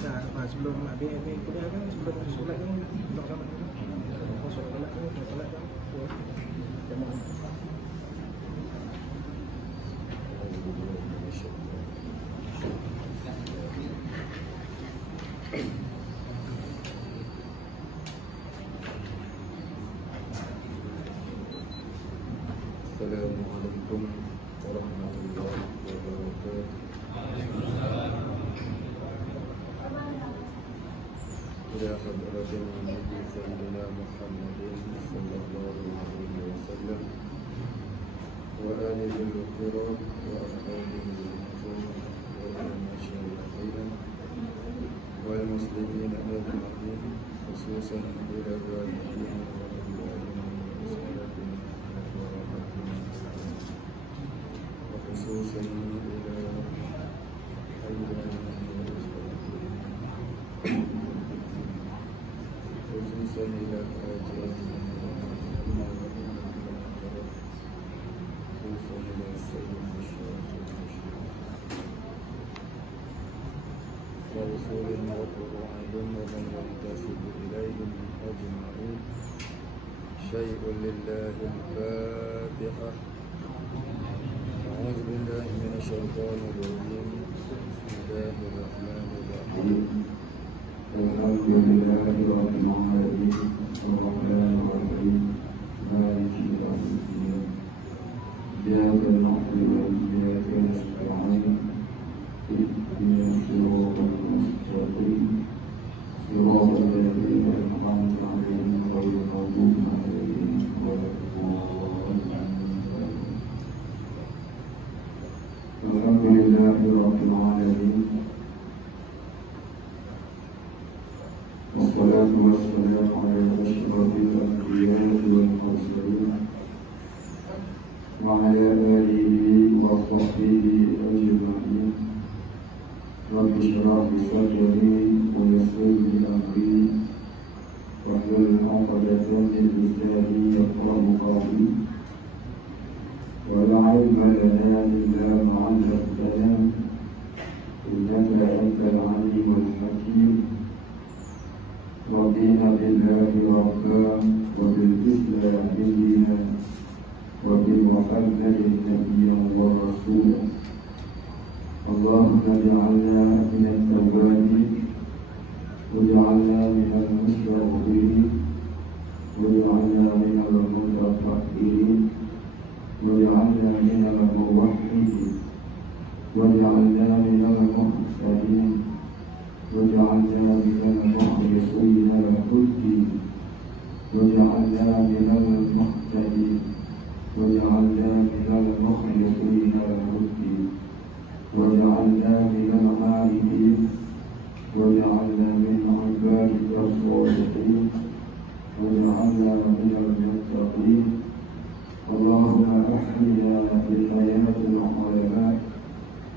sebelum habis kuliah kan, sebelum solat kan tak sama. Solat kan jemaah. Assalamualaikum warahmatullahi wabarakatuh. إلى حضرة النبي سيدنا محمد صلى الله عليه وسلم وآله الكرام وأصحابه الكرام والمشايخين والمسلمين أجمعين، خصوصا إلى الوالدين والأولادنا وأسرتنا وقراءتنا، وخصوصا إلى أولادنا خصوصا إلى حاجاتنا خصوصا إلى السيد الشيخ ورسولنا وقرآن ومن ينتسب إليهم أجمعين. شيء لله الفاتحة. أعوذ بالله من الشيطان الرجيم. بسم الله الرحمن الرحيم. الحمد لله رب العالمين الرحمن الرحيم مالك يوم الدين إياك نعبد وإياك نستعين اهدنا الصراط المستقيم صراط الذين أنعمت عليهم غير المغضوب عليهم ولا الضالين. الحمد لله رب العالمين والصلاة والسلام على أشرف الأنبياء والمرسلين وعلى آله وصحبه أجمعين. رب اشرح لي صدري ويسر لي أمري واحلل عقدة من لساني يفقهوا قولي. ولا علم لنا إلا ما علمتنا إنك أنت العليم الحكيم. رضينا بالله ربا وبالإسلام دينا وبمحمد نبيا ورسولا. اللهم اجعلنا من التوابين واجعلنا من المستغفرين واجعلنا من المتطهرين واجعلنا من الموحدين واجعلنا من المحسنين واجعلنا من المخلصين له الدين واجعلنا من المهتدين واجعلنا من المخلصين له الدين واجعلنا من العارفين واجعلنا من عبادك الصالحين واجعلنا من المتقين. اللهم احينا بالحياة العلماء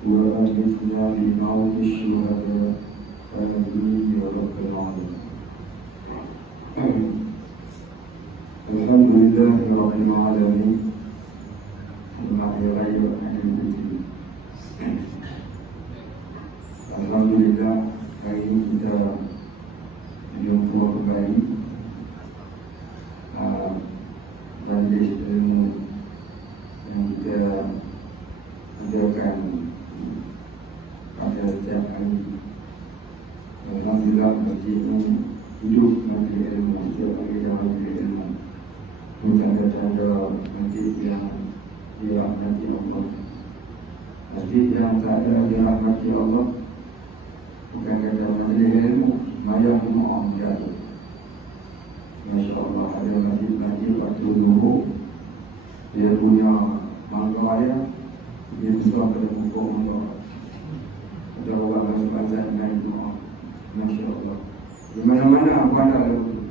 وأمتنا بموت الشهداء. آمين يا رب العالمين. الحمد لله رب العالمين. Alhamdulillah, hari ini kita jumpa kembali majlis ilmu yang kita adakan pada setiap hari. Alhamdulillah, masjid ini hidup majlis ilmu, setiap hari ada majlis ilmu. Bukan tanda masjid yang dirahmati Allah. Masjid yang tak ada dirahmati Allah bukan kata majlis ilmu, mayang mu'am jatuh. Masya Allah, ada masjid-masjid waktu dulu dia punya mangga dia, dia besar pada muka mangga. Ada orang masuk azan naik doa. Masya Allah, di mana-mana apa ada lalu.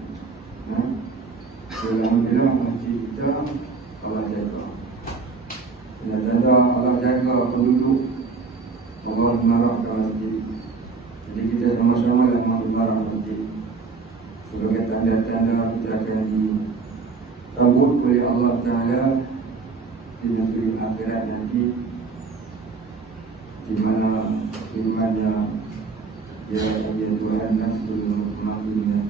Alhamdulillah, masjid kita Allah jaga. Tanda Allah jaga penduduk, Allah menarahkan masjid. Jadi kita sama-sama yang mengarah masjid sebagai tanda-tanda kita akan disambut oleh Allah Ta'ala di negeri akhirat nanti, di mana firman-Nya Ya ayyatuhan nafsul mutmainnah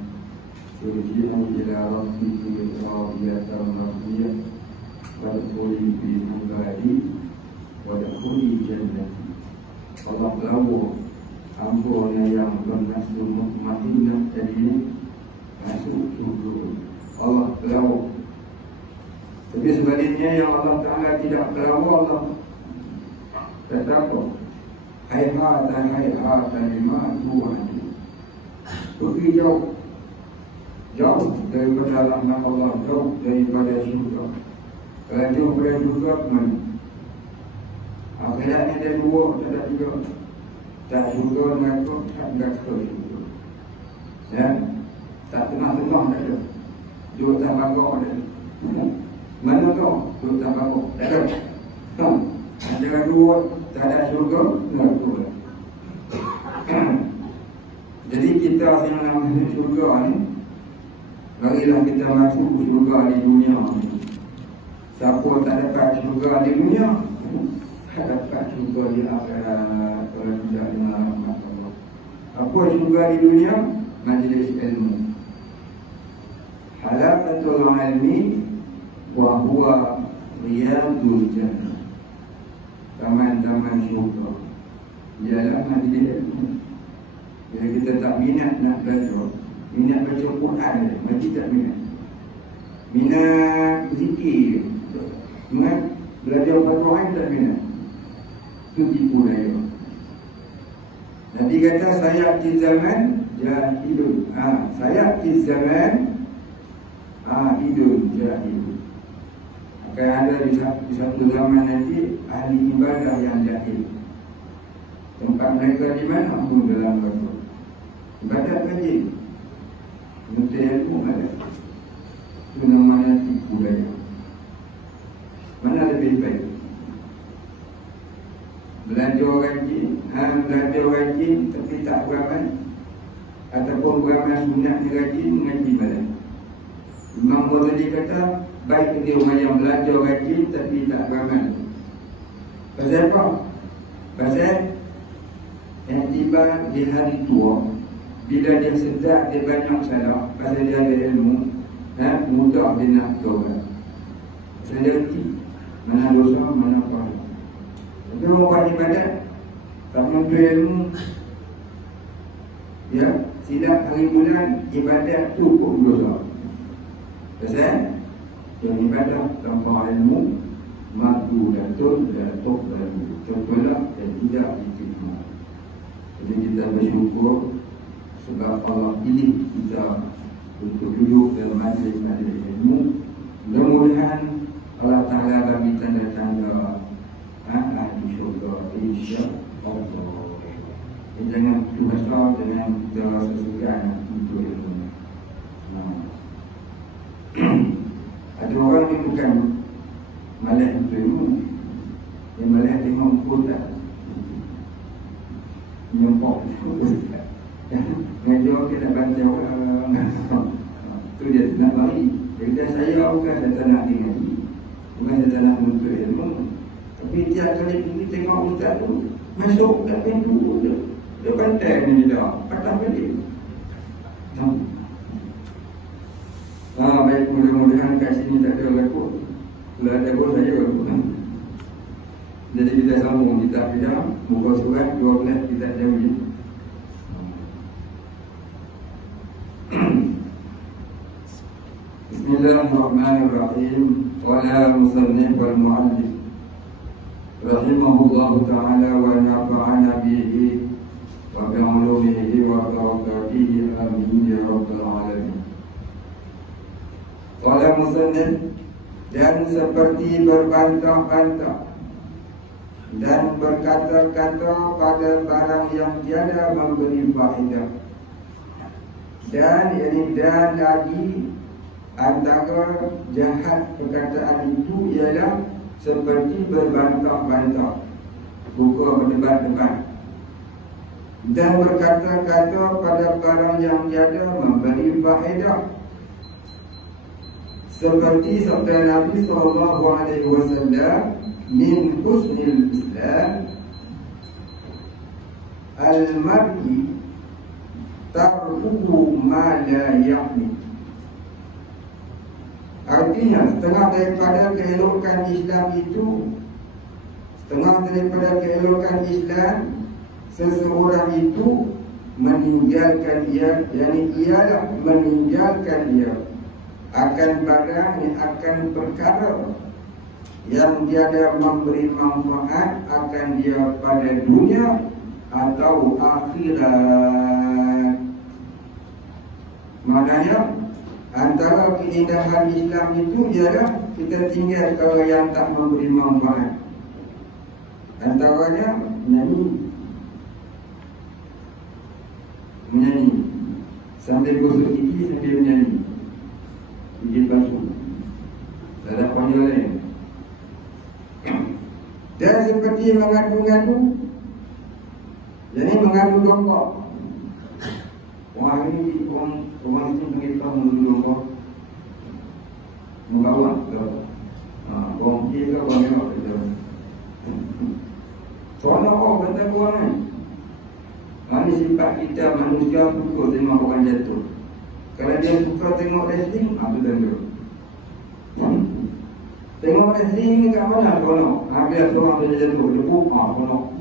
irji'i ila rabbiki radiyatan mardiyah wadkhuli fi ibadi wadkhuli jannati. Allah berlaku ampunnya yang bernafsul mutmainnah jadi ini masuk surga. Allah berlaku. Tapi sebaliknya yang Allah Ta'ala tidak berlaku, Allah kata hayhatan hayhatan lima tu'adu. Pergi jauh daripada rahmat Allah, jauh daripada syurga. Kalau jauh daripada syurga kemana? Akhiratnya ada dua, tak ada tiga. Tak syurga dengan aku, tak syurga. Ya, tak tengah-tengah tak ada. Dua tak bangkok tak ada. Mana kau? Dua tak bangkok tak ada. Antara dua tak ada syurga, neraka. Jadi kita yang namanya syurga ni, marilah kita masuk syurga di dunia ni. Siapa tak dapat syurga di dunia, tak dapat syurga di akhirat. Kalau tidak dengan rahmat Allah. Apa syurga di dunia? Majlis ilmu. Halaqatul ilmi wa huwa riyadul jannah. Taman-taman syurga ialah majlis ilmu. Bila kita tak minat nak belajar, minat baca Quran je, mesti tak minat. Minat zikir, minat belajar Quran tak minat. Itu tipu daya. Nabi kata saya di zaman jahilun. Saya di zaman hidun jahilun. Akan ada di satu zaman nanti ahli ibadah yang jahil. Tempat mereka di mana? Pun dalam batu. Ibadat kaji, menuntut ilmu ada. Itu namanya tipu daya. Mana lebih baik? Belajar rajin tapi tak beramal, ataupun beramal sunat rajin mengaji badan. Imam Ghazali kata baik dia orang yang belajar rajin tapi tak beramal. Pasal apa? Pasal yang tiba di hari tua, bila dia sedar dia banyak salah, pasal dia ada ilmu, mudah dia nak taubat. Pasal dia reti mana dosa, mana pahala. Tapi orang buat ibadat tak mampu ilmu, ya, silap hari bulan, ibadat tu pun dosa. Pasal yang ibadah tanpa ilmu madu dan tok dan tertolak dan tidak diterima. Jadi kita bersyukur sebab Allah pilih kita untuk duduk dalam majlis-majlis ilmu. Mudah-mudahan Allah Ta'ala bagi tanda-tanda ahli syurga insya-Allah. Jangan putus asa dengan kita rasa segan untuk ilmu. Ada orang yang bukan malas untuk ilmu, yang malas tengok kuota, nyempok ngajar kita baca orang. Tu dia nak lari. Dia kata saya bukan saya nak ngaji, bukan saya nak menuntut ilmu, tapi tiap kali pergi tengok ustaz tu masuk kat pintu dia pantai ni dah patah balik. Baik, mudah-mudahan kat sini tak ada laku. Kalau ada pun saja laku. Jadi kita sambung kitab kita muka surat 12 kita jauhi. Bismillahirrahmanirrahim. Qala musannif wal muallif rahimahullahu ta'ala wa nafa'ana bihi wa bi'ulumihi wa barakatihi amin ya rabbal alamin. Qala musannif, dan seperti berbantah-bantah dan berkata-kata pada barang yang tiada memberi faedah. Dan lagi antara jahat perkataan itu ialah seperti berbantah-bantah, buka berdebat-debat, dan berkata-kata pada barang yang tiada memberi faedah. Seperti sabda Nabi SAW, min husnil Islam al-mar'i tarkuhu ma la ya'ni. Artinya setengah daripada keelokan Islam itu, setengah daripada keelokan Islam, seseorang itu meninggalkan ia, yakni ialah meninggalkan ia akan barang yang akan perkara yang tiada memberi manfaat akan dia pada dunia atau akhirat. Maknanya antara keindahan Islam itu ialah kita tinggal kalau yang tak memberi manfaat. Antaranya menyanyi sambil gosok gigi sambil menyanyi, gigi basuh, tak ada panggil lain. Dan seperti mengadu-ngadu, jadi mengadu domba. Orang ini orang itu kita mengadu domba, membawa ke orang kita orang yang betul. Soalnya betul orang ni. Ini sifat kita manusia suka tengok orang jatuh. Kalau dia suka tengok wrestling, betul dia. Tengok wrestling ni kat mana kono? Habis orang tu jatuh, dia pun kono.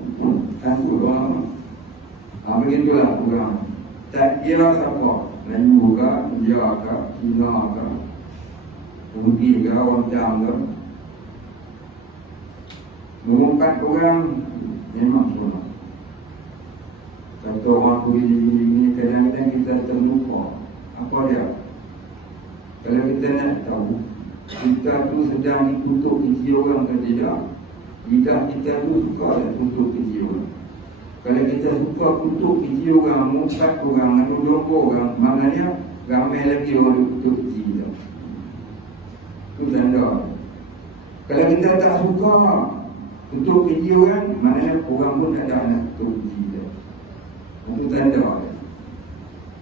Aku kono. Begitulah orang. Tak kira siapa, Melayu ke, India ke, Cina ke, Turki ke, orang Jam ke. Mengumpat orang memang semua. Satu orang kuih ini kadang-kadang kita terlupa. Apa dia? Kalau kita nak tahu kita tu sedang dikutuk keji orang ke tidak, lidah kita tu suka kutuk keji orang. Kalau kita suka kutuk keji orang, mungkat orang, menuduk orang, maknanya ramai lagi orang kutuk keji kita. Itu tanda. Kalau kita tak suka kutuk keji orang, maknanya orang pun tak ada nak kutuk keji kita. Itu tanda.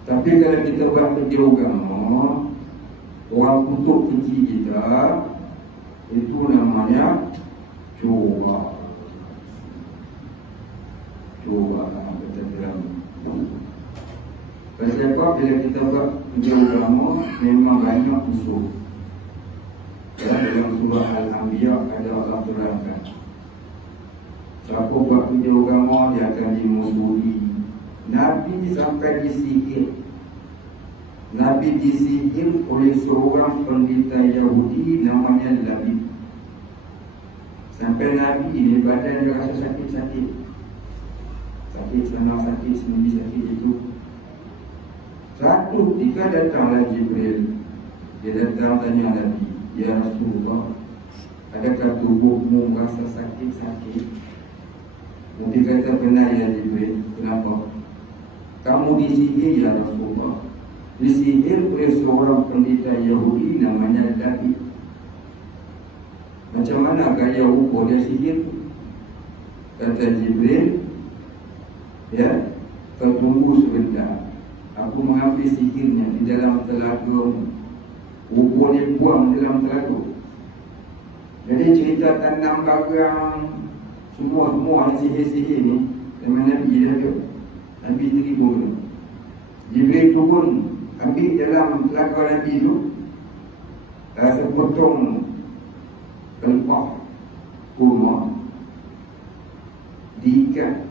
Tapi kalau kita buat kerja agama, orang kutuk keji kita, itu namanya coba. Coba kita bilang. Pasal apa? Bila kita buat kerja agama, memang banyak musuh. Dalam surah Al-Anbiya ada Allah terangkan, siapa buat kerja agama dia akan dimusuhi. Nabi sampai disihir. Nabi disihir oleh seorang pendeta Yahudi namanya Labib. Sampai Nabi ini badan dia rasa sakit-sakit. Sakit sana, sakit sini, sakit itu. Satu ketika datanglah Jibril. Dia datang tanya Nabi, ya Rasulullah, adakah tubuhmu rasa sakit-sakit? Nabi kata, benar ya Jibril. Kenapa? Kamu disihir ya Rasulullah. Disihir oleh seorang pendeta Yahudi namanya Labib. Macam mana gaya rupa dia sihir? Kata Jibril, ya, kau tunggu sebentar. Aku mengambil sihirnya di dalam telagamu. Rupanya buang dalam telaga. Jadi cerita tanam barang, semua sihir-sihir ni memang Nabi dia ada. Nabi terima. Jibril turun, ambil dalam telaga Nabi tu sepotong kelpak kurma, diikat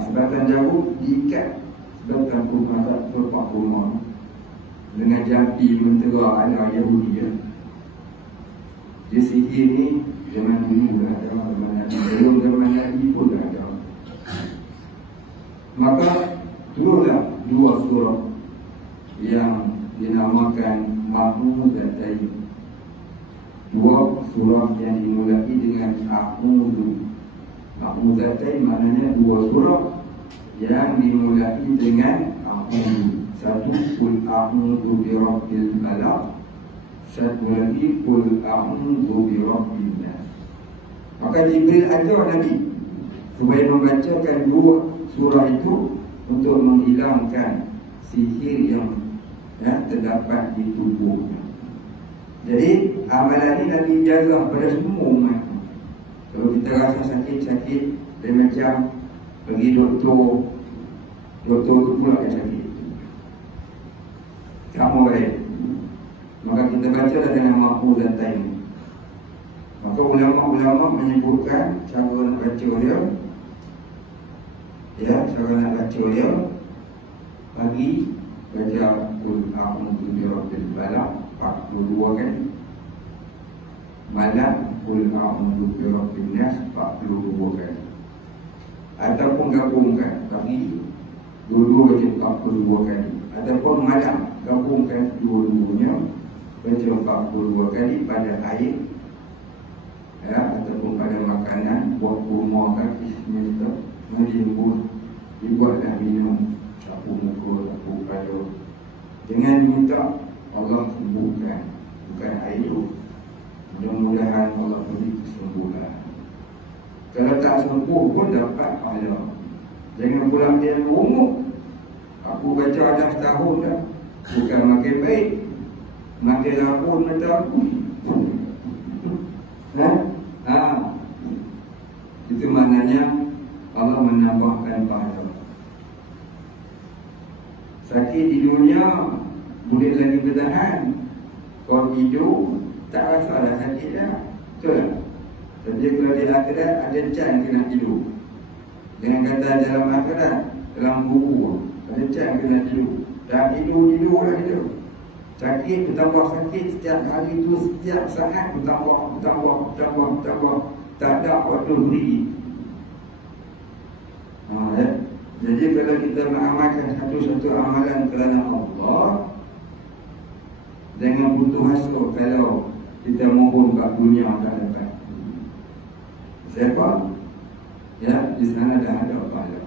sebatang jarum, diikat sebatang kurma, kelpak kurma dengan jampi mentera ala Yahudi. Dia sihir ni zaman dulu dah ada, zaman Nabi, belum zaman Nabi pun dah ada. Maka turunlah dua surah yang dinamakan Ma'udatain. Dua surah yang dimulai dengan A'udhu. Ma'udatain maknanya dua surah yang dimulai dengan A'udhu. Satu, Qul a'udhu bi rabbil falaq. Satu lagi, Qul a'udhu bi rabbin nas. Maka Jibril ajar Nabi supaya membacakan dua surah itu untuk menghilangkan sihir yang terdapat di tubuhnya. Jadi amalan ini Nabi jaga pada semua umat. Kalau kita rasa sakit-sakit, dia macam pergi doktor, doktor tu pula yang sakit. Tak mau baik. Maka kita baca dengan Mahfuzatain. Maka ulama-ulama menyebutkan cara nak baca dia. Ya, cara nak baca dia. Pagi baca Qul a'udzu birabbil falaq 42 kali. Malam Qul a'udzu birabbin nas 42 kali. Ataupun gabungkan pagi dua-dua baca 42 kali. Ataupun malam gabungkan dua-duanya baca 42 kali pada air, ya, ataupun pada makanan, buat rumah kan istimewah menjemput dibuatlah minum, sapu muka, sapu kepala, dengan minta Allah sembuhkan, bukan air itu. Mudah-mudahan Allah beri kesembuhan. Kalau tak sembuh pun dapat pahala. Jangan pula dia umur, aku baca dah setahun dah, bukan makin baik, makin lapun mata aku. Itu maknanya Allah menambahkan pahala. Sakit di dunia boleh lagi bertahan. Kalau hidup tak rasa dah sakit dah, betul tak? Tapi kalau di akhirat ada can kena hidup. Dengan kata dalam akhirat, dalam buku ada can kena hidup. Dan hidup lah hidup. Sakit bertambah sakit setiap hari tu, setiap saat bertambah. Tak ada waktu beri. Ya. Jadi kalau kita mengamalkan satu-satu amalan kerana Allah, jangan putus asa kalau kita mohon kat dunia akan dapat. Siapa? Ya, di sana dah ada pahala.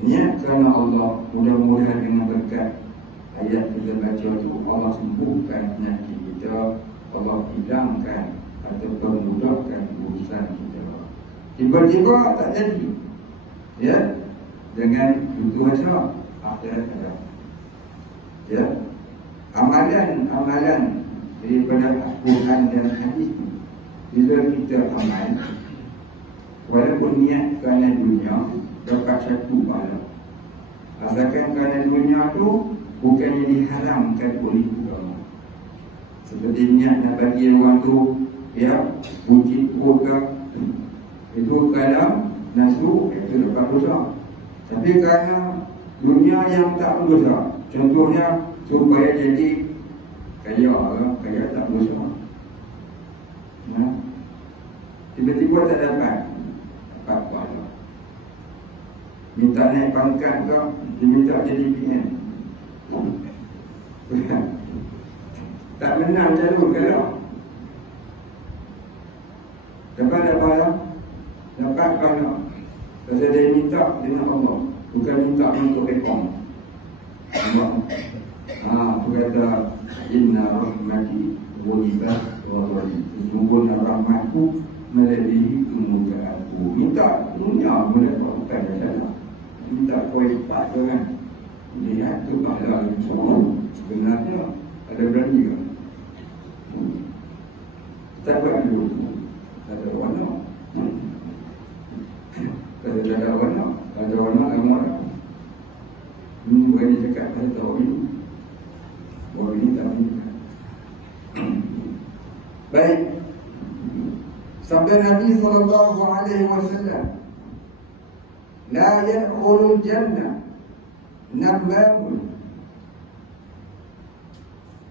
Niat kerana Allah, mudah-mudahan dengan berkat ayat kita baca tu Allah sembuhkan penyakit kita, Allah hidangkan atau memudahkan urusan kita. Tiba-tiba tak jadi, ya, dengan putus asa akhirat ada. Ya, amalan daripada Al-Quran dan hadis, bila kita amal, walaupun niat kerana dunia, dapat satu pahala. Asalkan kerana dunia tu bukannya diharamkan oleh agama. Seperti niat nak bagi orang tu, ya, puji purga, itu kerana nafsu, itu dapat dosa. Tapi kerana dunia yang tak berdosa, contohnya supaya jadi kaya tak berdosa, tiba-tiba tak dapat pahala. Minta naik pangkat ke, diminta jadi PM. Tak menang jalur kalau dapat pahala, dapat pahala. Pasal dia minta dengan Allah, bukan minta untuk rekam. Allah, aku kata inna rahmati wajibah wa wajib. Sesungguhnya rahmatku melebihi kemudahanku. Minta dunia bukan saja. Minta kau cepat tu kan. Lihat tu pahala sebenarnya ada berani ke? Tak berani. Tak ada warna. Tak ada warna. Tak ada warna yang warna. Ini berani cakap pada tahu ini. Bahawa ini tak menikah. Baik. Sabda Nabi SAW, la yadkhulul jannah nammamun,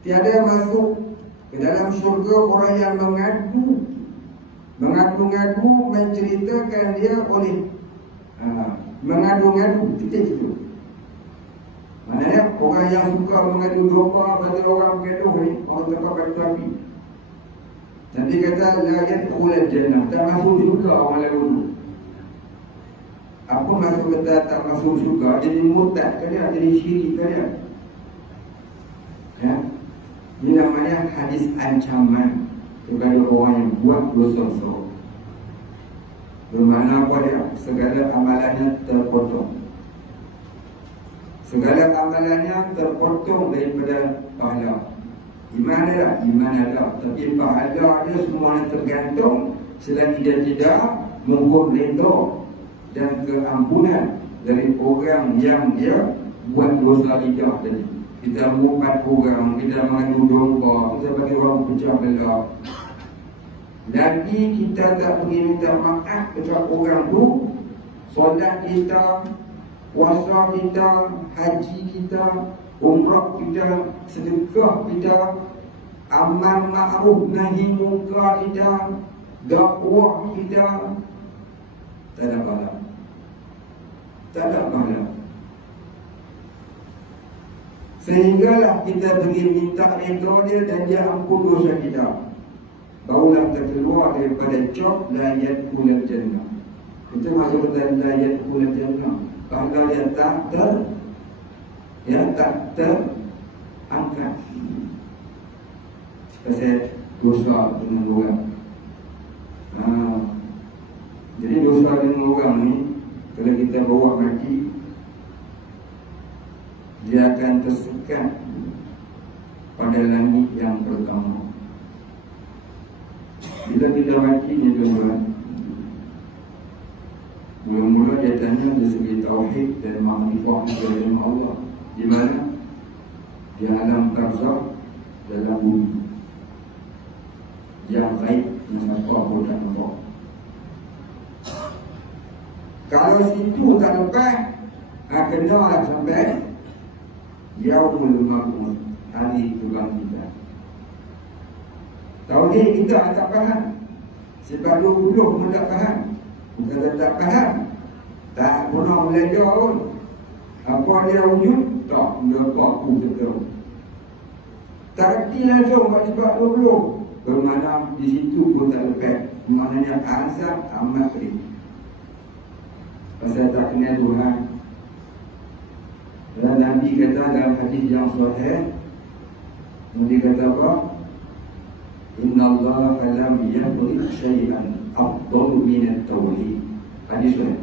tiada masuk ke dalam syurga orang yang mengadu-ngadu menceritakan dia oleh mengadu-ngadu, titik itu. Maknanya orang yang suka mengadu domba pada orang gaduh ni, orang tukar batu api. Nanti kata la yadkhulul jannah, tak masuk syurga orang lalu. Apa maksud kata tak masuk syurga? Jadi murtad ke dia? Jadi syirik ke dia? Ya? Ini namanya hadis ancaman kepada orang yang buat dosa-dosa. Bermakna apa dia? Segala amalannya terpotong. Segala amalannya terpotong daripada pahala. Iman ada, iman ada, tapi pahala dia semuanya tergantung selagi dia tidak mohon redha dan keampunan dari orang yang dia buat dosa lidah tadi. Kita mengumpat orang, kita mengadu domba, kita bagi orang pecah belah. Lagi kita tak pergi minta maaf kepada orang tu, solat kita, puasa kita, haji kita, umrah kita, sedekah kita, amal ma'ruf nahi munkar kita, dakwah kita, tak ada pahala. Tak ada pahala. Sehinggalah kita pergi minta redha dia dan dia ampun dosa kita. Barulah terkeluar daripada job la yadkhulul jannah. Itu maksud dan la yadkhulul jannah. Pahala dia tak terangkat. Pasal dosa dengan orang. Jadi dosa dengan orang ni, kalau kita bawa mati, dia akan tersekat pada langit yang pertama. Bila kita mati ni tuan-tuan, mula-mula dia tanya dari segi tauhid dan makrifah kepada Allah. Di mana? Di alam barzakh, dalam bumi. Yang baik, yang satu pun tak nampak. Kalau situ tak lepas, kena lah sampai Yaumul Ma'ud, hari kebangkitan. Tauhid kita tak faham. Sebab 20 pun tak faham. Bukan tak faham, tak pernah belajar pun. Apa dia wujud? Tak, dia paku betul. Tak kerti langsung sebab 20. Bermakna di situ pun tak lepas. Maknanya azab amat pelik. Pasal tak kenal Tuhan. Dan Nabi kata dalam hadis yang sahih, Nabi kata apa? Inna Allah lam yabghi syai'an afdalu min at-tauhid. Hadis sahih.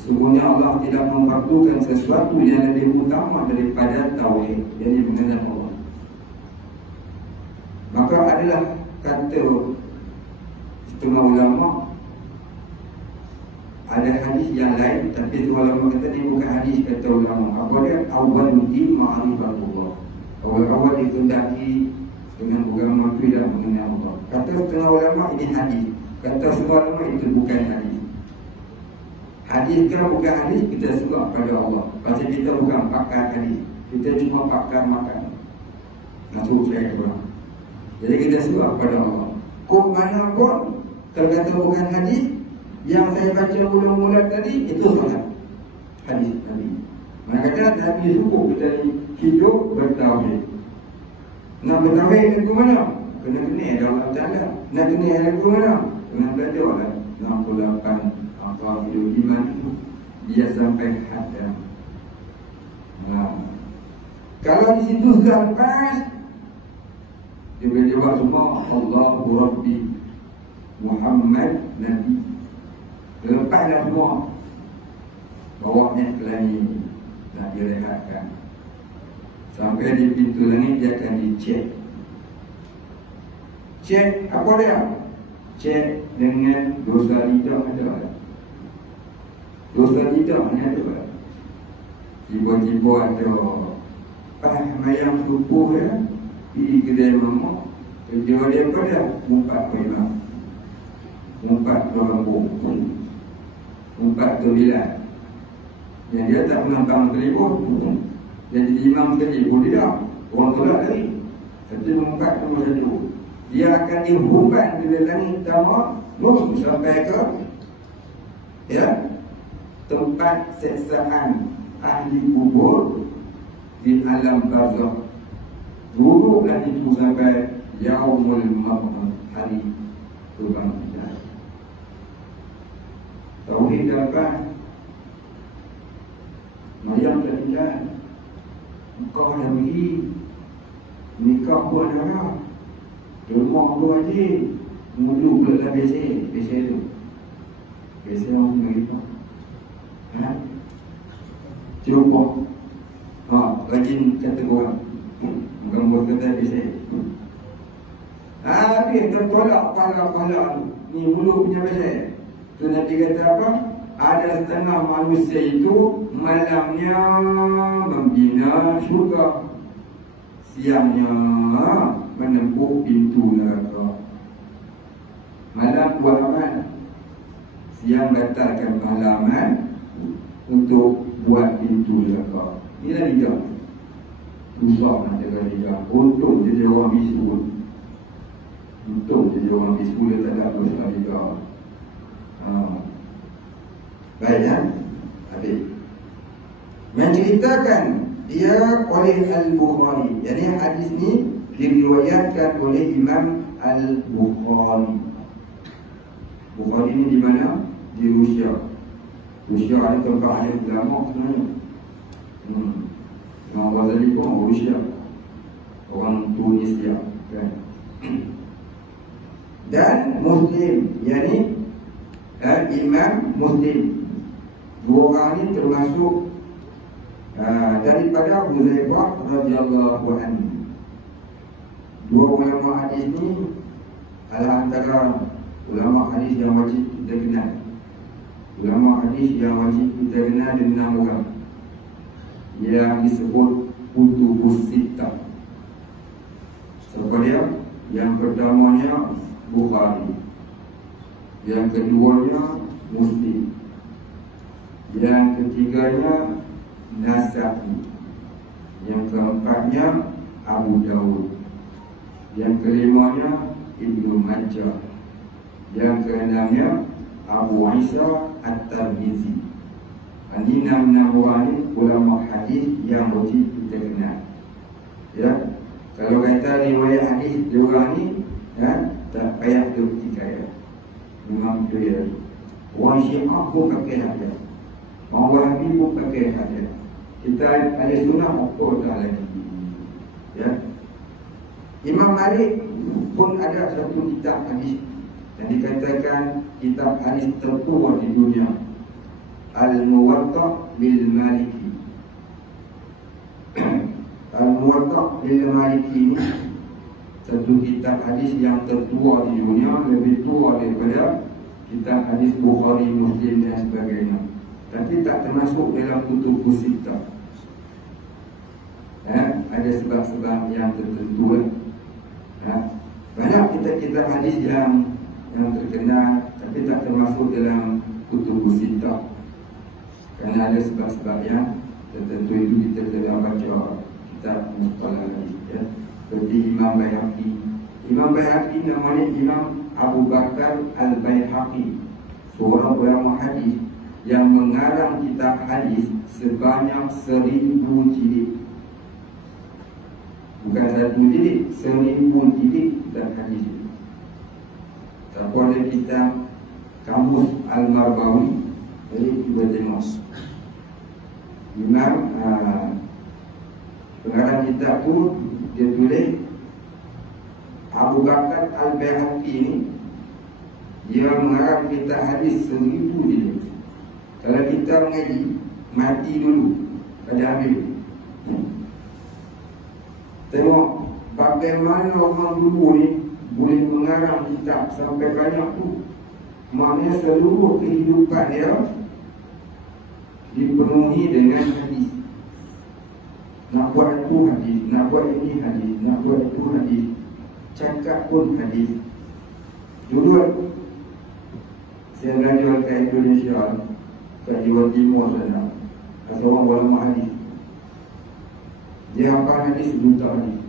Sesungguhnya Allah tidak memperlukan sesuatu yang lebih utama daripada tauhid, jadi mengenal Allah. Maka adalah kata setengah ulama, ada hadis yang lain, tapi itu ulama kata ni bukan hadis kata ulama. Apa dia? Awal din ma'rifatullah. Awal-awal ditundaki dengan agama itu dah mengenal Allah. Kata setengah ulama ini hadis. Kata semua ulama itu bukan hadis. Hadis kan bukan hadis, kita suka pada Allah. Pasal kita bukan pakar hadis, kita cuma pakar makan. Masuk saya ke. Jadi kita suka pada Allah. Kok mana pun kalau kata bukan hadis, yang saya baca mula-mula tadi itu salah hadis Nabi. Mana kata Nabi suruh kita hidup bertauhid. Nak bertauhid ke mana? Kena kenal ada Allah Ta'ala. Nak kenal ada ke mana? Kena belajar lah 68 apa hidup iman itu. Dia sampai hadam. Kalau di situ sudah pas, dia boleh jawab semua Allahu Rabbi Muhammad Nabi. Lepaslah semua. Bawahnya ke langit, nak direhatkan. Sampai di pintu langit dia akan dicek. Cek apa dia? Cek dengan dosa lidah ada. Dosa lidah ada. Tiba-tiba ada mayang subuh ya, pergi kedai mama. Kerja dia apa dia? Mumpat memang. Mumpat rambut. Mumpat tu bila yang dia tak pernah bangun telefon, dia jadi imam telefon dia, orang tolak lagi. Tapi mumpat tu macam tu, dia akan dihuban bila langit pertama sampai ke tempat seksaan ahli kubur di alam barzakh. Duduklah itu sampai Yaumul Ma'ud, hari kebangkitan. Tauhid dapat Maryam tak tinggal. Kau dah pergi, nikah pun ada, rumah pun ada, mudu pula dah biasa tu. Biasa orang beritahu. Cuba rajin kata korang, bukan buat kata biasa. Dia tertolak pala-pala ni mulu punya biasa. Tu Nabi kata apa? ada setengah manusia itu malamnya membina syurga, siangnya menempuh pintu neraka. Malam buat amal, siang batalkan pahala amal untuk buat pintu neraka. Inilah lidah. Susah nak jaga lidah. Untung jadi orang bisu. Untung jadi orang bisu, dia tak ada dosa lidah. Baik kan? Habis. Menceritakan dia oleh Al-Bukhari. Jadi hadis ni diriwayatkan oleh Imam Al-Bukhari. Bukhari ni di mana? Di Rusia. Rusia ada tempat yang ulama sebenarnya. Imam Ghazali pun orang Rusia, orang Tunisia kan? Dan Muslim, yakni Imam Muslim. Dua orang ini termasuk daripada Huzaifah radhiyallahu anhu. Dua ulama hadis ni adalah antara ulama hadis yang wajib kita kenal. Ulama hadis yang wajib kita kenal ada 6 orang yang disebut Kutubus Sittah. Siapa dia? Yang pertamanya Bukhari, yang keduanya Muslim, yang ketiganya Nasa'i, yang keempatnya Abu Dawud, yang kelimanya Ibnu Majah, yang keenamnya Abu Isa At-Tirmizi. Ini 6 orang ni ulama hadis yang wajib kita kenal. Ya, kalau kata riwayat hadis dia orang ni, ya, tak payah dibuktikan. Memang tu ya. Orang Syiah pun pakai hadis, orang Wahabi pun pakai hadis. Kita ada sunnah apa dah lagi. Ya, Imam Malik pun ada satu kitab hadis yang dikatakan kitab hadis tertua di dunia, Al-Muwatta' bil Maliki. Al-Muwatta' bil Maliki ini satu kitab hadis yang tertua di dunia, lebih tua daripada kitab hadis Bukhari, Muslim dan sebagainya. Tapi tak termasuk dalam Kutubus Sittah. Ada sebab-sebab yang tertentu. Banyak kitab hadis yang terkenal tapi tak termasuk dalam Kutubus Sittah. Kerana ada sebab-sebab yang tertentu itu kita telah baca kitab mustalah hadis, ya. Seperti Imam Baihaqi. Imam Baihaqi namanya Imam Abu Bakar Al-Baihaqi, seorang ulama hadis yang mengarang kitab hadis sebanyak 1000 jilid. Bukan 1 jilid, 1000 jilid kitab hadis. Siapa ada kitab Kamus Al-Marbawi, jadi kita tengok Imam pengarang kitab tu dia tulis Abu Bakar Al-Baihaqi ini, dia mengarang kitab hadis 1000 jilid. Kalau kita mengaji, mati dulu pada habis. Tengok bagaimana orang dulu ni boleh mengarang kitab sampai banyak tu. Maknanya seluruh kehidupan dia dipenuhi dengan hadis. Nak buat itu hadis, nak buat ini hadis, nak buat itu hadis. Cakap pun hadis. Dulu saya belajar ke Indonesia, ke Jawa Timur sana, ada orang ulama hadis. Dia hafal hadis juta hadis.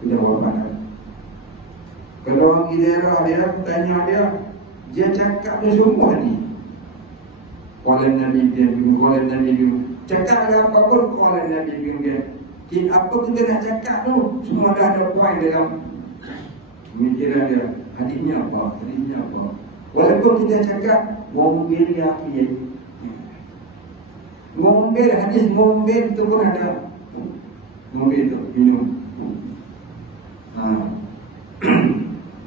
Sudah hafal. Kalau orang di daerah dia tanya dia cakap dia semua hadis. Qala Nabi bin Qala Nabi bin, cakap ada apa pun Qala Nabi bin. Apa kita nak cakap tu semua dah ada poin dalam pemikiran dia. Hadisnya apa? Hadisnya apa? Walaupun kita cakap mobil yakin, mobil hadis, mobil tu pun ada. Mobil tu minum.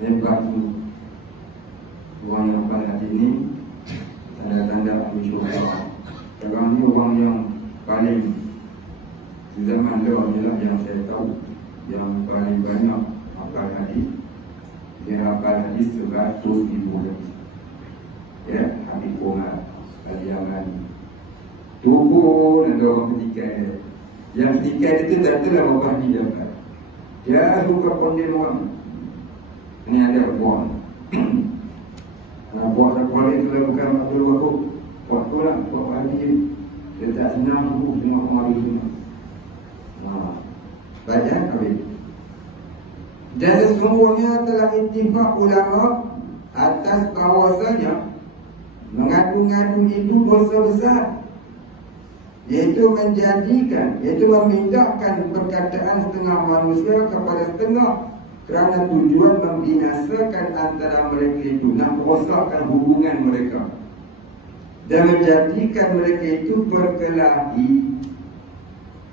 Lepas tu orang yang hafal hadis ni tanda-tanda ahli syurga. Sekarang ni orang yang paling di zaman dia adalah yang saya tahu yang paling banyak hafal hadis. Dia hafal hadis 100,000 hadis. Ya, Habib Umar. Kaliangan turun ada orang petikai. Yang petikai itu tak adalah Bapak Haji Jafar. Dia suka kondil orang. Ini ada buah. Buah sekolah itu bukan Abdul Wahab. Buah tu lah, buah Haji. Dia tak senang tu, semua kemari semua. Banyak habis. Dan sesungguhnya telah ittifaq ulama atas bahawasanya mengadu-ngadu itu dosa besar, iaitu memindahkan perkataan setengah manusia kepada setengah kerana tujuan membinasakan antara mereka itu, nak merosakkan hubungan mereka dan menjadikan mereka itu berkelahi.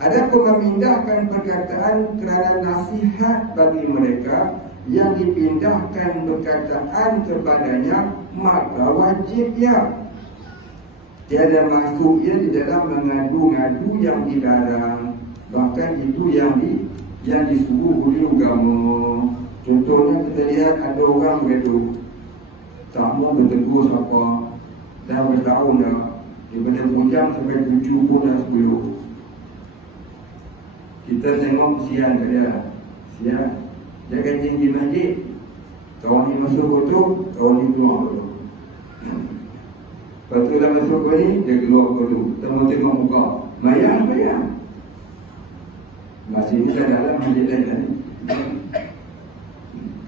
Adapun memindahkan perkataan kerana nasihat bagi mereka yang dipindahkan perkataan kepadanya, maka wajibnya tiada masuknya di dalam mengadu-ngadu yang dilarang, bahkan itu yang disuruh oleh agama. Contohnya kita lihat ada orang gaduh, tak mau bertegur siapa, dah bertahun dah, daripada bujang sampai 7 pun dah 10. Kita tengok kesian dia, kesian. Dia kencing di masjid, kawan ni masuk kotor, kawan ni keluar kotor. Lepas tu dah masuk ke ni, dia keluar kotor. Tengok muka, mayang. Masjid ni dah dalam masjid lain kan.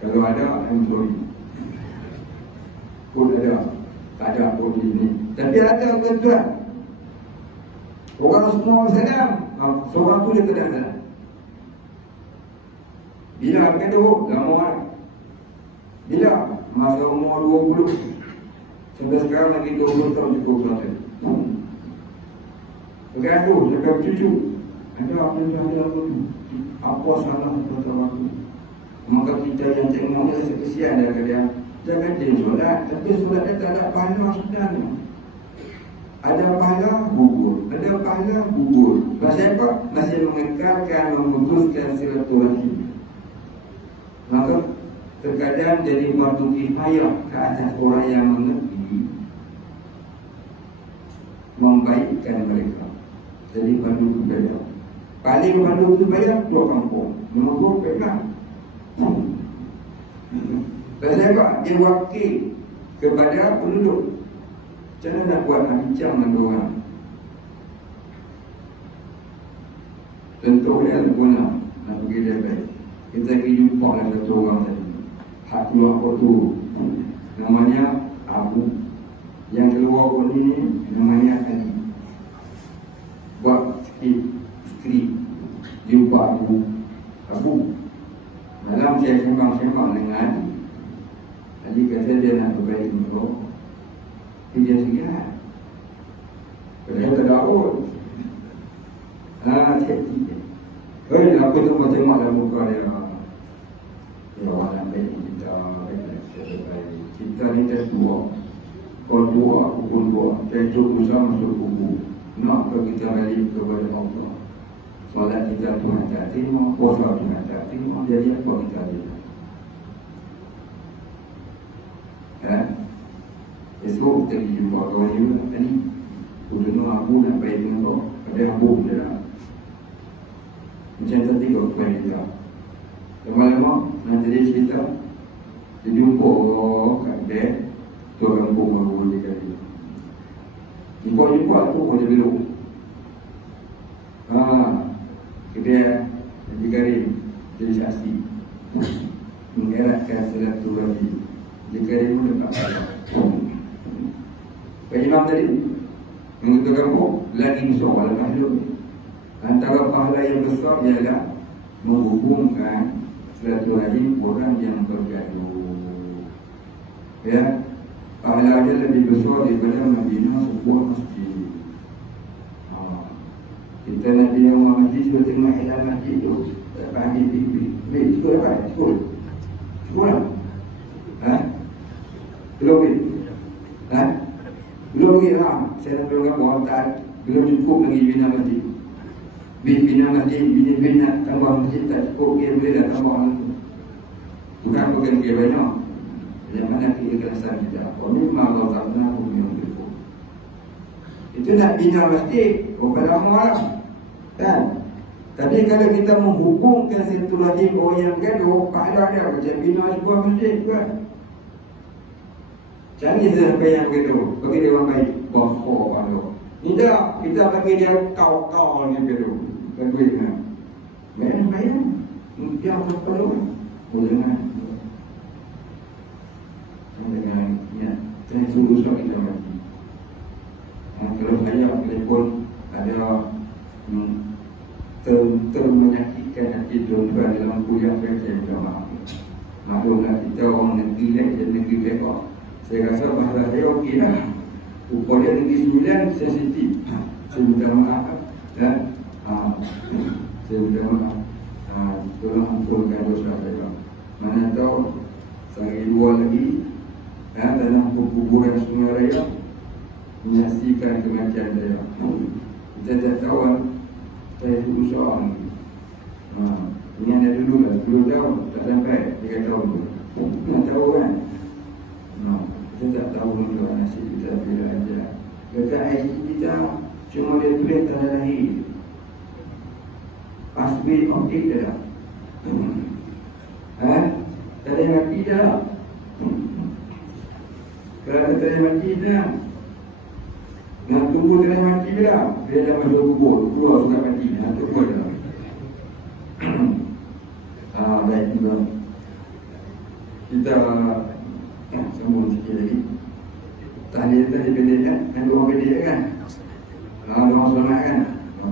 Kalau ada, I'm sorry. Pun ada, tak ada pun di sini. Tapi ada tuan-tuan, orang semua sadar, seorang tu dia kena sadar. Bila gaduh, lama. Bila masa umur 20 sampai sekarang lagi 20 tahun cukup selesai. Bergaduh, cakap cucu, ada apa salah kata aku. Maka kita yang tengok dia rasa kesian dia kata dia, jangan dia solat, tapi solat dia tak ada pahala sebenarnya. Ada pahala gugur, ada pahala gugur. Pasal apa? Masih mengekalkan, memutuskan silaturahim. Maka terkadang jadi fardu kifayah ke atas orang yang mengerti, membaikkan mereka. Jadi fardu kifayah. Paling fardu kifayah keluar kampung, menunggu pegang. Pasal apa? Dia wakil kepada penduduk. Macam mana nak buat nak bincang dengan orang? Tentunya guna nak pergi dia baik. Kita pergi jumpa dengan satu orang tadi, hak keluar kotor, namanya Abu. Yang keluar kotor ni namanya Ali. Buat skrip jumpa Abu. Dalam saya sembang-sembang dengan Ali, kata dia nak berbaik dengan Allah. Dia sekian padahal tak daun. Cik aku tu tengok dalam muka dia. Ya Allah, baik kita, kita ni tes dua. Kalau dua, aku pun dua. Tes usaha masuk kubu. Nak kita balik kepada Allah. Solat kita Tuhan tak terima, puasa Tuhan tak terima. Jadi apa kita lihat? Esok kita pergi jumpa kawan juga ni. Kudu aku nak baik dengan kau. Pada aku je lah. Macam tadi kau kepada kita. Lama-lama nanti dia cerita, dia jumpa kat bed tu kampung baru boleh kali. Jumpa tu pun dia belok. Dia jadi garing, jadi saksi, mengeratkan silaturahim. Dia garing pun tak apa. Pak Imam tadi mengatakan lagi besar pahala. Antara pahala yang besar ialah menghubungkan silaturahim orang yang bergaduh. Ya, pahala dia lebih besar daripada membina sebuah masjid. Kita nak bina masjid, sudah tengok hilang masjid tu, tak bagi TV. Cukup dapat? Cukup lah. Belum lagi? Belum lagi lah. Saya nak bilang apa? Tak, belum cukup lagi bina masjid. Bina masjid, bina tambah masjid tak cukup, dia boleh dah tambah lagi. Bukan dia banyak. Yang mana keikhlasan kita. Ini Allah Ta'ala yang berikut. Itu nak bina masjid, pada malam. Kan? Tapi kalau kita menghubungkan silaturahim orang yang gaduh, pahala dia macam bina sebuah masjid kan. Cari siapa yang gaduh, bagi dia orang baik, bahawa pahala. Tidak, kita bagi dia kau-kau ni gaduh. Bagi dia. Bayang. Dia apa perlu? Jangan. Dengan niat. Saya suruh kita mati. Kalau saya telefon ada termenyakitkan hati tuan-tuan dalam kuliah saya minta maaf. Maklumlah kita orang negeri lain dan negeri mereka. Saya rasa bahasa saya okey lah. Upaya negeri sembilan sensitif. Saya minta maaf. Dan saya minta maaf. Tolong ampunkan dosa saya. Mana tahu sehari dua lagi dalam kuburan Sungai Raya menyaksikan kematian saya. Kita tak tahu saya berusaha lagi. Ini ada dulu lah 10 tahun tak sampai 3 tahun dulu. Tak tahu kan. Kita tak tahu dulu nasib kita bila aja. Dekat IC kita cuma dia tulis tanda lahir. Pasbih optik dah. Tak ada mati dah. Kalau tak ada mati dah. Nak tunggu tak ada mati dah. Dia dah masuk kubur. Keluar sudah mati. Itu pun dah. Baik juga. Kita sambung sikit lagi. Tahlil tadi pendek kan? Kan dua orang pendek kan? Dua selamat kan?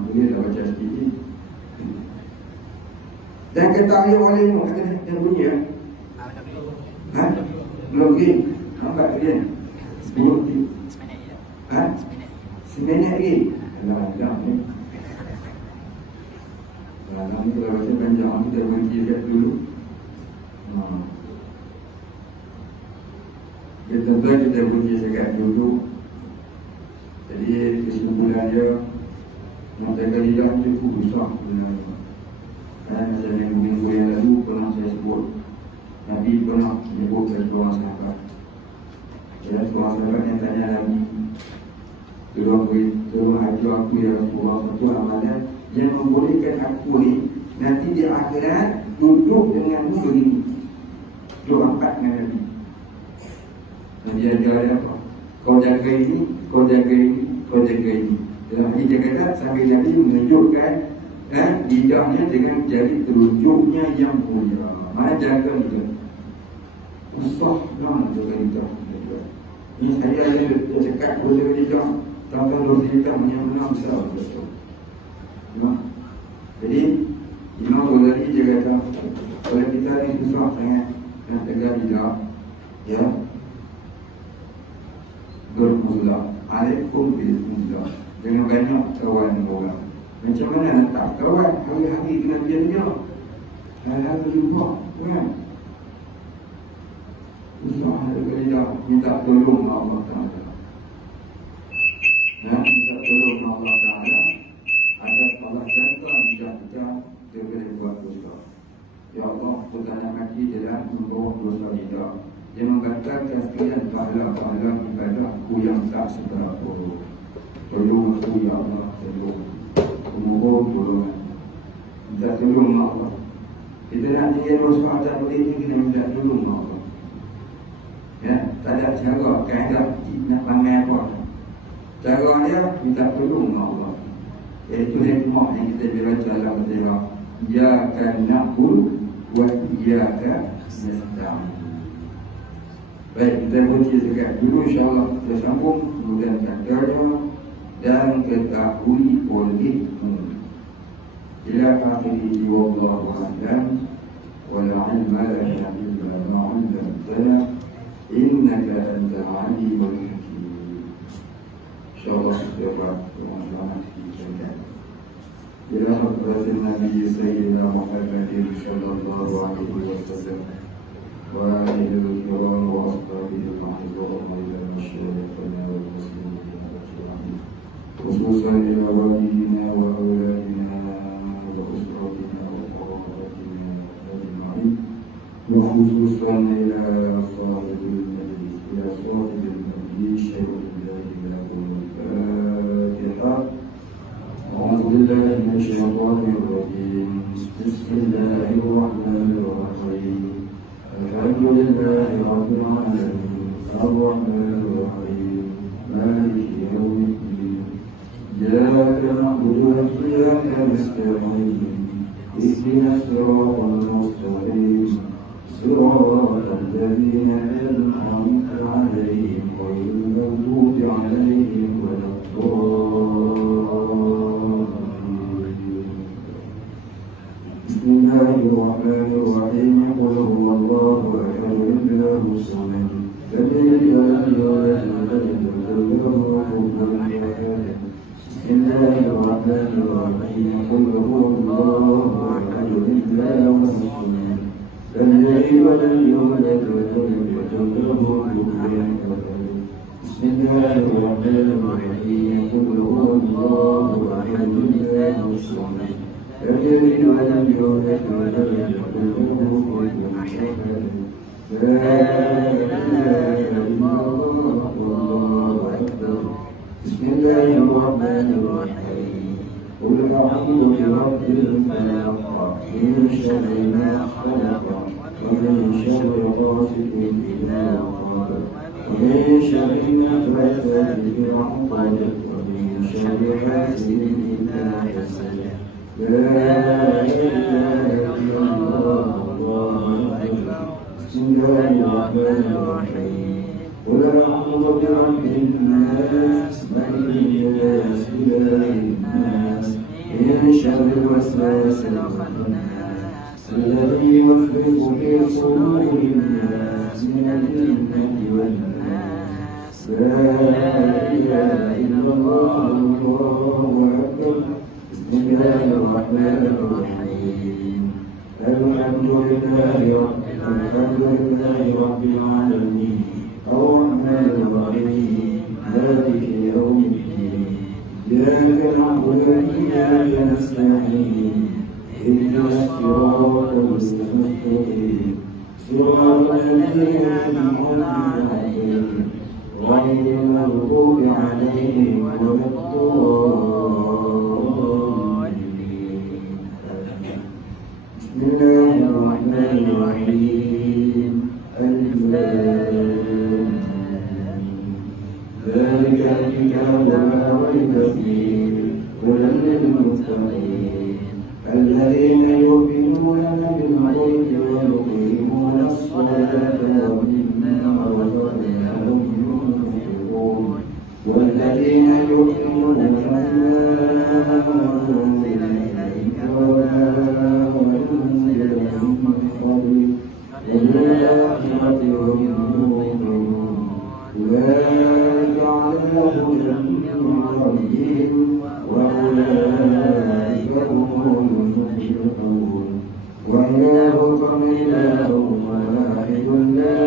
Boleh dah baca sikit. Dan ketahui oleh mu kata yang bunyi ya? Belum lagi. Nampak dia? 10 seminit lagi. Alah ni. Alah ni kalau baca panjang kita berhenti dekat dulu. Kita berhenti dekat dulu. Jadi kesimpulan dia nak jaga lidah dia pun besar sebenarnya. Macam minggu yang lalu pernah saya sebut, Nabi pernah menyebut dari seorang sahabat. Seorang sahabat yang tanya Nabi, tolong ajar aku ya Rasulullah satu amalan yang membolehkan aku ni nanti di akhirat duduk denganmu begini. Doa 4 dengan Nabi. Nabi ajar dia apa? Kau jaga ini, kau jaga ini, kau jaga ini. Dalam hadis dia kata sambil Nabi menunjukkan lidahnya dengan jari telunjuknya yang mulia. Mana jaga itu? Usah nak jaga lidah. Ini saya ada cakap boleh lidah. Tahu-tahu dosa lidah yang benar besar betul. Jadi Imam Ghazali dia kata kalau kita ni susah sangat nak jaga lidah, ya, bermula. Alaikum bil mula. Jangan banyak kawan orang. Macam mana nak tak kawan hari-hari dengan dia. Hal-hal berjumpa kan. Usaha jaga lidah, minta tolong Allah Ta'ala. Minta tolong Allah Ta'ala agar Allah jaga lidah kita daripada buat dosa. Ya Allah, Tuhan mati dalam membawa dosa lidah yang membatalkan sekalian pahala-pahala ibadahku yang tak seberapa. Tolong aku ya Allah, tolong. Mohon tolongan. Minta tolong Allah. Kita nak jaga dosa tak boleh ni kena minta tolong Allah. Ya, tak ada cara kaedah nak pandai apa. Cara dia minta tolong Allah. Iaitu hikmah yang kita baca dalam Al-Fatihah. Iyyaka na'budu wa iyyaka nasta'in. Baik, kita berhenti dekat dulu insya-Allah kita sambung kemudian katanya dan ketahui olehmu. Ila akhiri wallahu a'lam wa la ilma lana illa ma 'allamtana innaka antal 'alimul hakim. Insyaallah kita bersama kita. Ila hadratin Nabi Sayyidina Muhammadin sallallahu alaihi wasallam wa alihi al-kiram wa ashabihi al-mahzun ila masyayikina wal muslimin خصوصا إلى والدنا وأولادنا وأسرتنا وقرابتنا أجمعين وخصوصا إلى صاحب المجلس شيخ الله له الفاتحة. رب العالمين الرحمن الرحيم مالك يوم الدين إياك نعبد وإياك نستعين اهدنا الصراط المستقيم صراط الذين أنعمت عليهم غير المغضوب عليهم ولا الضالين. بسم الله الرحمن الرحيم قل هو الله أحد الله الصمد لم يلد ولم يولد ولم يكن له كفوا أحد. بسم الله الرحمن الرحيم قل هو الله أحد الله الصمد لم يلد ولم يولد ولم يكن له كفوا أحد. بسم الله الرحمن الرحيم قل هو الله أحد الله الصمد لم يلد ولم يولد ولم يكن له كفوا أحد. لا إله إلا الله والله أكبر. بسم الله الرحمن الرحيم قل أعوذ برب الفلق من شر ما خلق ومن شر غاسق إذا وقب ومن شر النفاثات في العقد ومن شر حاسد إذا حسد. لا إله إلا الله والله أكبر. بسم الله الرحمن الرحيم قل أعوذ برب الناس ملك الناس إله الناس من شر الوسواس الخناس الذي يوسوس في صدور الناس من الجنة والناس. لا إله إلا الله والله أكبر. بسم الله الرحمن الرحيم الحمد لله رب العالمين الرحمن الرحيم مالك يوم الدين إياك نعبد وإياك نستعين اهدنا الصراط المستقيم صراط الذين أنعمت عليهم غير المغضوب عليهم ولا الضالين. بسم الله الرحمن الرحيم ذلك الكتاب لا ريب فيه هدى للمتقين الذين يؤمنون بالغيب ويقيمون الصلاة ومما رزقناهم ينفقون والذين يؤمنون بما أنزل إليك وما أنزل من قبلك وبالآخرة هم يوقنون أولئك على هدى من ربهم وأولئك هم المفلحون. وإلهكم إله واحد لا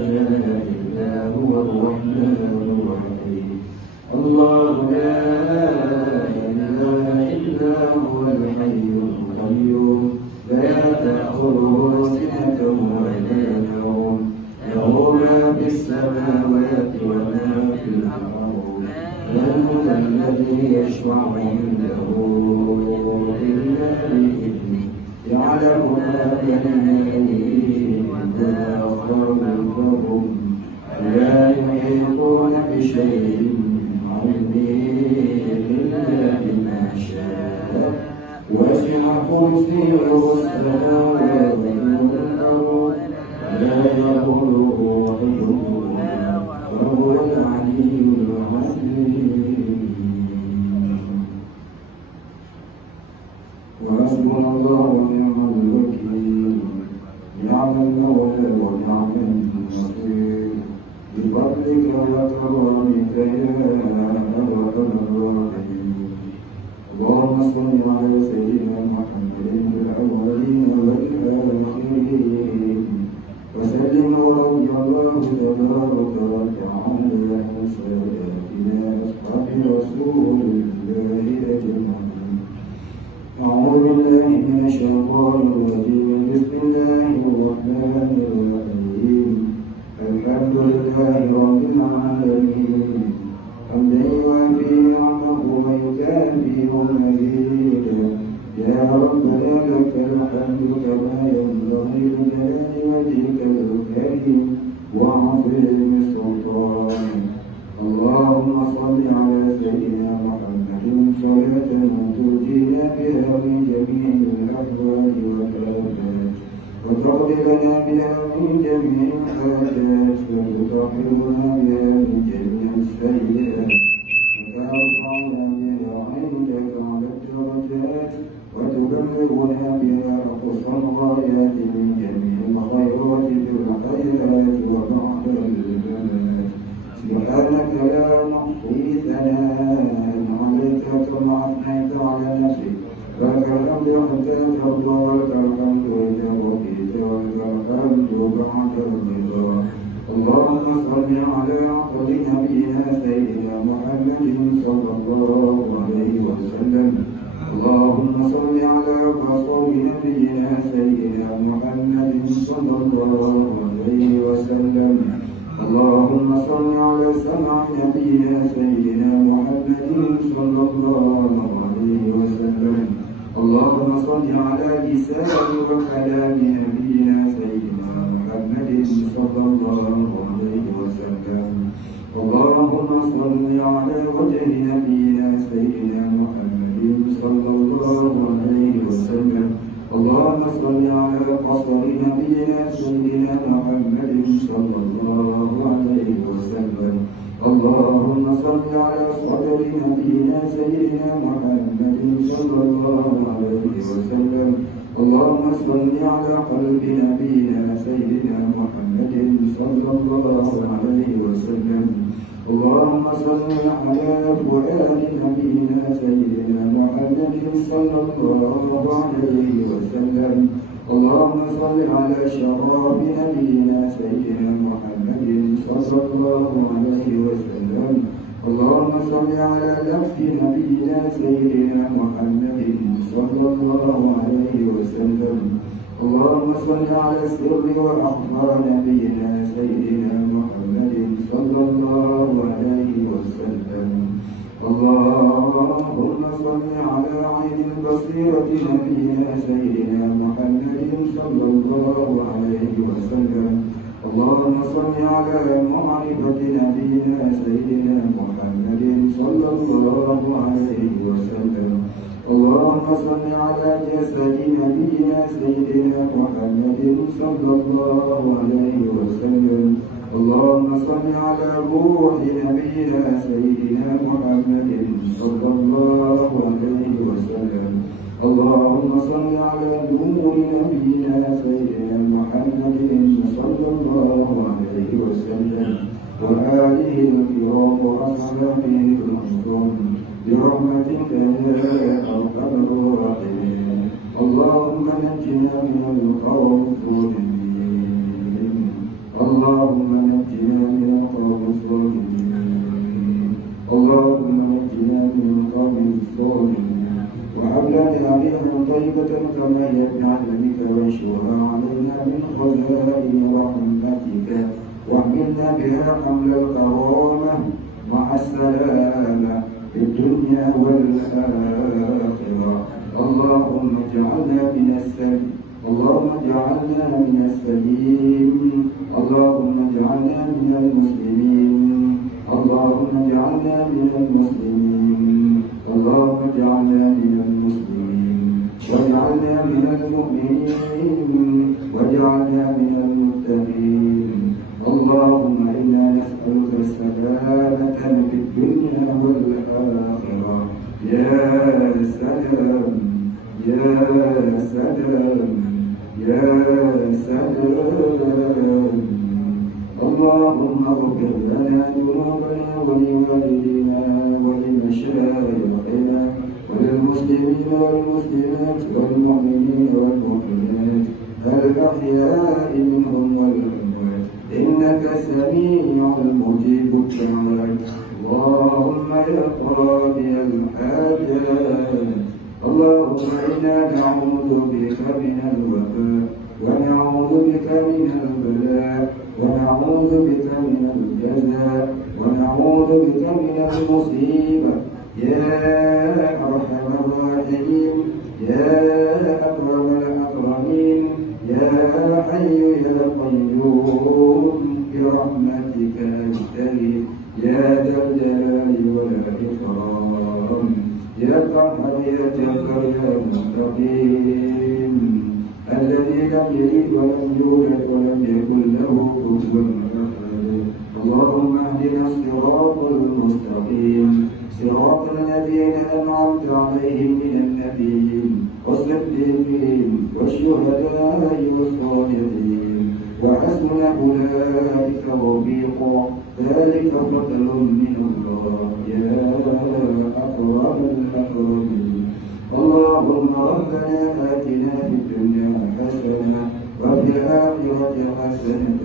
إله إلا هو الرحمن الرحيم الله لا إله إلا هو الحي القيوم لا تأخذه سنة ولا نوم له ما في السماوات وما في الأرض من ذا الذي يشفع عنده إلا بإذنه يعلم ما بين أيديهم وما خلفهم لا يحيطون بشيء من علمه إلا بما شاء وسع كرسيه السماوات والأرض لا يؤوده حفظهما وهو العلي العظيم. وحسبنا الله ونعم الوكيل نعم المولى ونعم النصير بفضلك وكرمك يا أرحم الراحمين. اللهم صل على سيدنا محمد الأولين والآخرين وسلم ورضي الله تبارك وتعالى عن ساداتنا أصحاب رسول الله أجمعين. أعوذ بالله من الشيطان الرجيم. بسم الله الرحمن الرحيم الحمد لله رب العالمين حمدا يوافي نعمه ويكافئ مزيدا. يا رب ربنا لك الحمد كما ينبغي لجلال وجهك الكريم وعظيم سلطانك. اللهم صل على سيدنا محمد صلاة تنجينا بها من جميع الأهوال والآفات وتقضي لنا بها من جميع الحاجات وتطهرنا بها من جميع السيئات وترفعنا بها عندك على الدرجات وتبلغنا بها أقصى الغايات من جميع الخيرات في الحياة وبعد الممات. سبحانك لا نحصي ثناء عليك كما أثنيت على نفسك، لك الحمد حتى ترضى ولك الحمد إذا رضيت ولك الحمد بعد الرضا. اللهم صل على عقل نبينا سيدنا محمد صلى الله عليه وسلم. اللهم صل على بصر نبينا سيدنا محمد صلى الله عليه وسلم. اللهم صل على سمع نبينا سيدنا محمد صلى الله عليه وسلم. اللهم صل على لسان وكلام نبينا سيدنا محمد صلى الله عليه وسلم. اللهم صل على وجه نبينا سيدنا محمد صلى الله عليه وسلم. اللهم صل على قصر نبينا سيدنا محمد صلى الله عليه وسلم. اللهم صل على صدر نبينا سيدنا محمد صلى الله عليه وسلم. اللهم صل على قلب نبينا سيدنا محمد صلى الله عليه وسلم. اللهم صل على فؤاد نبينا سيدنا محمد صلى الله عليه وسلم. اللهم صل على شراب نبينا سيدنا محمد صلى الله عليه وسلم. اللهم صل على لف نبينا سيدنا محمد صلى الله عليه وسلم. اللهم صل على سر وأخبار نبينا سيدنا محمد صلى الله عليه وسلم. اللهم صل على عين البصيرة نبينا سيدنا محمد صلى الله عليه وسلم. اللهم صل على معرفة نبينا سيدنا محمد صلى الله عليه وسلم. اللهم صل على جسد نبينا سيدنا محمد صلى الله عليه وسلم. اللهم صل على روح نبينا سيدنا محمد صلى الله عليه وسلم. اللهم صل على نور نبينا سيدنا محمد صلى الله عليه وسلم وآله الكرام وأصحابه الأكرام برحمتك يا أرحم الراحمين. اللهم نجنا من القوم الظالمين. اللهم نجنا من القوم الظالمين. اللهم نجنا من القوم الظالمين. وهب لنا ريحا طيبة كما يجعل بك وانشرها علينا من خزائن رحمتك واحملنا بها حمل الكرامة مع السلامة في الدنيا والآخرة. اللهم اجعلنا من السليم. اللهم اجعلنا من السليم. اللهم اجعلنا من المسلمين. اللهم اجعلنا من المسلمين. اللهم اجعلنا من المسلمين واجعلنا من المؤمنين واجعلنا من المتقين. اللهم إنا نسألك السلامة في الدنيا والآخرة. يا سلام يا سلام يا سلام. اللهم اغفر لنا ذنوبنا ولوالدينا ولمشايخنا وللمسلمين والمسلمات والمؤمنين والمؤمنات الأحياء منهم والأموات إنك سميع مجيب الدعوات. اللهم يا قاضي الحاجات. اللهم إنا نعوذ بك من الوباء ونعوذ بك من البلاء ونعوذ بك من الجزاء ونعوذ بك من المصيبة. يا أرحم الراحمين. يا لم يلد ولم يولد ولم يكن له كفوا أحد. اللهم اهدنا الصراط المستقيم صراط الذين أنعمت عليهم من النبيين والصديقين والشهداء والصالحين وحسن أولئك رفيقا. ذلك فضل من الله يا أكرم الأكرمين. اللهم ربنا آتنا في الدنيا حسنة وفي الآخرة حسنة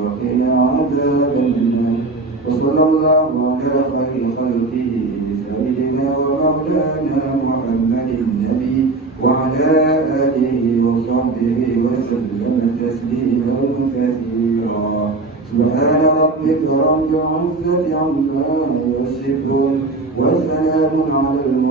وقنا عذاب النار. وصلى الله على خير خلقه سيدنا ومولانا محمد النبي وعلى آله وصحبه وسلم تسليما كثيرا. سبحان ربك رب العزة عما يصفون وسلام على المرسلين